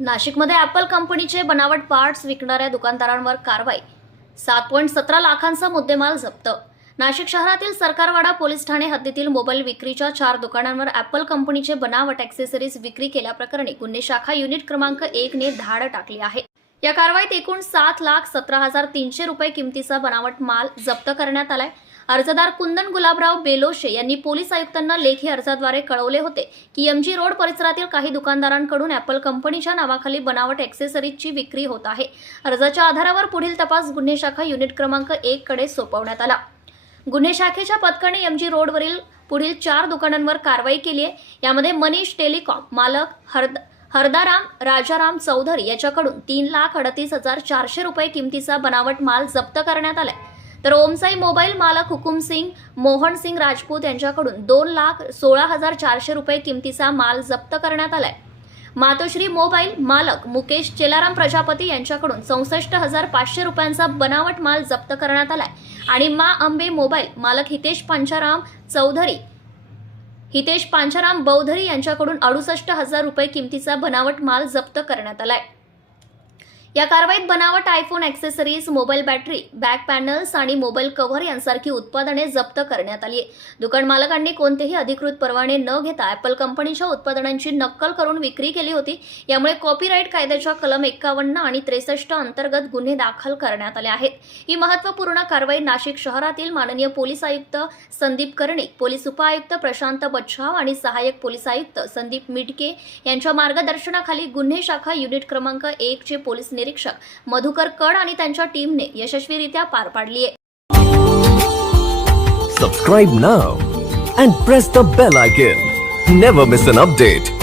नाशिकमध्ये ॲपल कंपनीचे बनावट पार्ट्स विकणाऱ्या दुकानदारांवर कारवाई. सात पॉईंट सतरा लाखांचा मुद्देमाल जप्त. नाशिक शहरातील सरकारवाडा पोलीस ठाणे हद्दीतील मोबाईल विक्रीच्या चार दुकानांवर ॲपल कंपनीचे बनावट ॲक्सेसरीज विक्री केल्याप्रकरणी गुन्हे शाखा युनिट क्रमांक एकने धाड टाकली आहे. या कारवाईत एकूण सात लाख सतरा हजार तीनशे रुपये किमतीचा बनावट माल जप्त करण्यात आलाय. अर्जदार कुंदन गुलाबराव बेलोशे यांनी पोलीस आयुक्तांना लेखी अर्जाद्वारे कळवले होते की एमजी रोड परिसरातील काही दुकानदारांकडून ॲपल कंपनीच्या नावाखाली बनावट ॲक्सेसरीजची विक्री होत आहे. अर्जाच्या आधारावर पुढील तपास गुन्हे शाखा युनिट क्रमांक एक कडे सोपवण्यात आला. गुन्हे शाखेच्या पथकाने एमजी रोडवरील पुढील चार दुकानांवर कारवाई केली आहे. यामध्ये मनीष टेलिकॉम मालक हरद हरदाराम राजाराम चौधरी याच्याकडून तीन लाख अडतीस हजार चारशे रुपये किमतीचा बनावट माल जप्त करण्यात आलाय. तर ओमसाई मोबाईल मालक हुकुम सिंग मोहन सिंग राजपूत यांच्याकडून दोन लाख सोळा हजार चारशे रुपये किमतीचा माल जप्त करण्यात आलाय. मातोश्री मोबाईल मालक मुकेश चेलाराम प्रजापती यांच्याकडून चौसष्ट हजार पाचशे रुपयांचा बनावट माल जप्त करण्यात आलाय. आणि मा अंबे मोबाईल मालक हितेश पांचाराम चौधरी हितेश पांचाराम बौधरी यांच्याकडून अडुसष्ट हजार रुपये किमतीचा बनावट माल जप्त करण्यात आलाय. या कारवाईत बनावट iPhone accessories mobile battery back panels आणि मोबाईल कव्हर यांसारखी उत्पादने जप्त करण्यात आली दुकान मालकांनी कोणतेही अधिकृत परवाने न घेता ॲपल कंपनीच्या उत्पादनांची नक्कल करून विक्री केली होती. यामुळे कॉपीराईट कायद्याच्या कलम एक्कावन्न आणि त्रेसष्ट अंतर्गत गुन्हे दाखल करण्यात आले आहेत. ही महत्त्वपूर्ण कारवाई नाशिक शहरातील माननीय पोलीस आयुक्त संदीप कर्णिक पोलीस उपआयुक्त प्रशांत बच्छाव आणि सहाय्यक पोलीस आयुक्त संदीप मिटके यांच्या मार्गदर्शनाखाली गुन्हे शाखा युनिट क्रमांक एक चे पोलीस निरीक्षक मधुकर कड आणि त्यांच्या टीमने यशस्वीरित्या पार पाडली आहे subscribe now and press the bell icon never miss an update